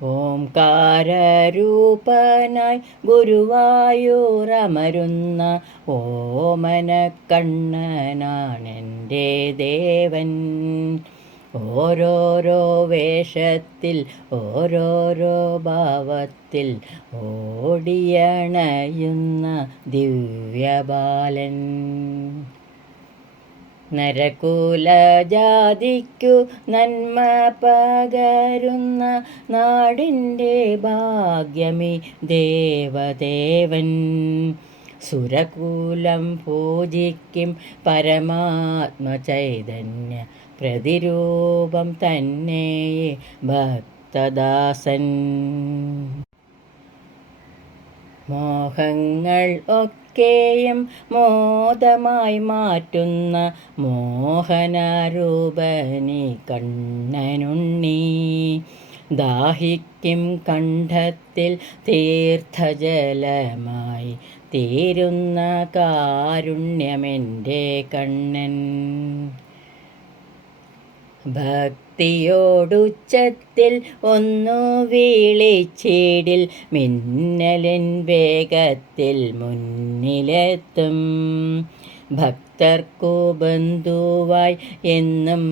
ഓംകാരരൂപനായി ഗുരുവായൂരമരുന്ന ഓമനക്കണ്ണനാണെൻ്റെ ദേവൻ. ഓരോരോ വേഷത്തിൽ ഓരോരോ ഭാവത്തിൽ ഓടിയണയുന്ന ദിവ്യബാലൻ. നരകുലജാതിക്കു നന്മ പകരുന്ന നാടിൻ്റെ ഭാഗ്യമി ദേവദേവൻ. സുരകുലം പൂജിക്കും പരമാത്മചൈതന്യ പ്രതിരൂപം തന്നെ ഭക്തദാസൻ. മോഹങ്ങൾ ഒക്കെയും മോദമായി മാറ്റുന്ന മോഹനരൂപനി കണ്ണനുണ്ണി. ദാഹിക്കും കണ്ഠത്തിൽ തീർത്ഥജലമായി തീരുന്ന കാരുണ്യമെൻ്റെ കണ്ണൻ. ഭക്തിയോടുച്ചത്തിൽ ഒന്നു വിളിച്ചിടിൽ മിന്നലിൻ വേഗത്തിൽ മുന്നിലെത്തും. ഭക്തർക്കു ബന്ധുവായി എന്നും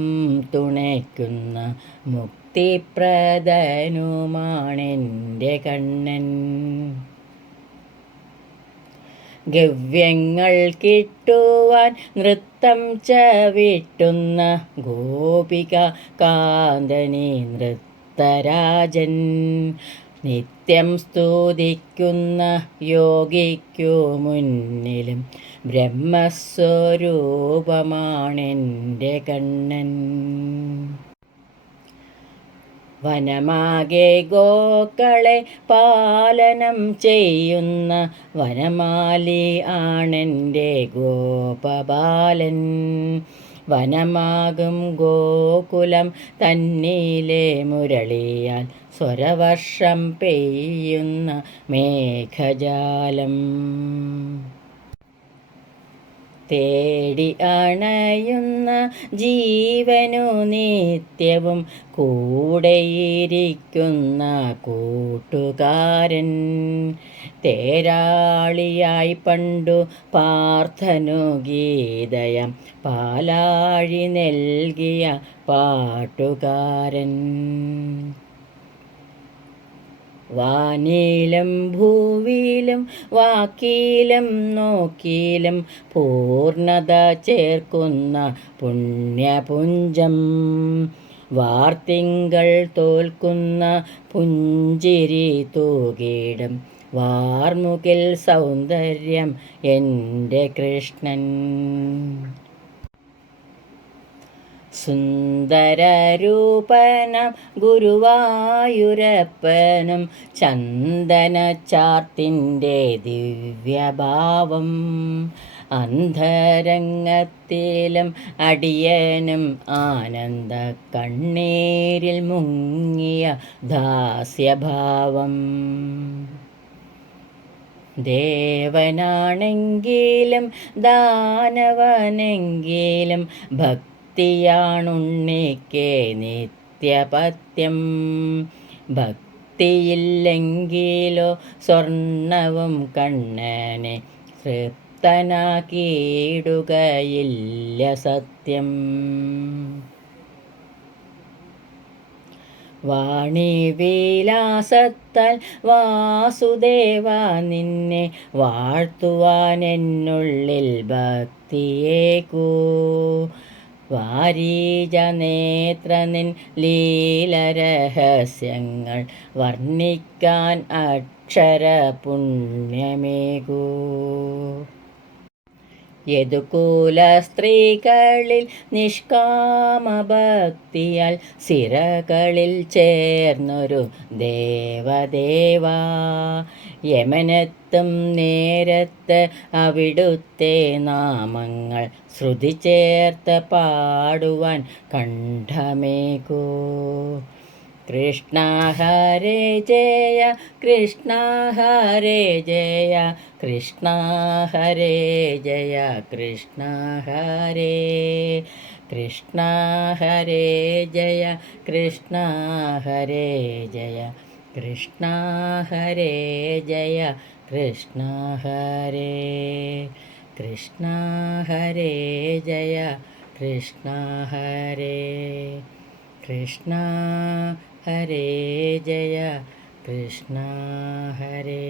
തുണയ്ക്കുന്ന മുക്തിപ്രദനുമാണെൻ്റെ കണ്ണൻ. ഗവ്യങ്ങൾ കിട്ടുവാൻ നൃത്തം ചവിട്ടുന്ന ഗോപിക കാന്തനി നൃത്തരാജൻ. നിത്യം സ്തുതിക്കുന്ന യോഗിക്കു മുന്നിലും ബ്രഹ്മസ്വരൂപമാണെൻ്റെ കണ്ണൻ. വനമാകെ ഗോക്കളെ പാലനം ചെയ്യുന്ന വനമാലി ആണെൻ്റെ ഗോപബാലൻ. വനമാകും ഗോകുലം തന്നിലെ മുരളിയാൽ സ്വരവർഷം പെയ്യുന്ന മേഘജാലം. തേടി അണയുന്ന ജീവനു നിത്യവും കൂടെയിരിക്കുന്ന കൂട്ടുകാരൻ. തേരാളിയായി പണ്ടു പാർത്ഥനു ഗീതയം പാലാഴി നൽകിയ പാട്ടുകാരൻ. വാനിലും ഭൂവിലും വാക്കിലും നോക്കിലും പൂർണ്ണത ചേർക്കുന്ന പുണ്യപുഞ്ചം. വാർത്തിങ്കൾ തോൽക്കുന്ന പുഞ്ചിരി തൂകിടും വാർമുകിൽ സൗന്ദര്യം എൻ്റെ കൃഷ്ണൻ. സുന്ദരരൂപനം ഗുരുവായൂരപ്പനും ചന്ദനച്ചാർത്തിൻ്റെ ദിവ്യഭാവം. അന്തരംഗത്തിലും അടിയനും ആനന്ദ കണ്ണീരിൽ മുങ്ങിയ ദാസ്യഭാവം. ദേവനാണെങ്കിലും ദാനവനെങ്കിലും ഭക്തിയാണുണ്ണിക്ക് നിത്യപത്യം. ഭക്തിയില്ലെങ്കിലോ സ്വർണവും കണ്ണനെ തൃപ്തനാക്കിയിടുകയില്ല സത്യം. വാണിവിലാസത്താൽ വാസുദേവ നിന്നെ വാഴ്ത്തുവാൻ എന്നുള്ളിൽ ഭക്തിയേകൂ. വാരീജനേത്രനിൻ ലീലരഹസ്യങ്ങൾ വർണ്ണിക്കാൻ അക്ഷരപുണ്യമേകൂ. യദുകുല സ്ത്രീകളിൽ നിഷ്കാമഭക്തിയാൽ സിരകളിൽ ചേർന്നൊരു ദേവദേവാ. യമനെത്തും നേരത്ത് അവിടുത്തെ നാമങ്ങൾ ശ്രുതി ചേർത്ത് പാടുവാൻ കണ്ഠമേകൂ. കൃഷ്ണ ഹരേ ജയ കൃഷ്ണ ഹരേ ജയ കൃഷ്ണ ഹരേ ജയ കൃഷ്ണ ഹരേ കൃഷ്ണ ഹരേ ജയ കൃഷ്ണ ഹരേ ജയ കൃഷ്ണ ഹരേ ജയ കൃഷ്ണ ഹരേ കൃഷ്ണ ഹരേ ജയ കൃഷ്ണ ഹരേ കൃഷ്ണ ഹരേ ജയ കൃഷ്ണ ഹരേ.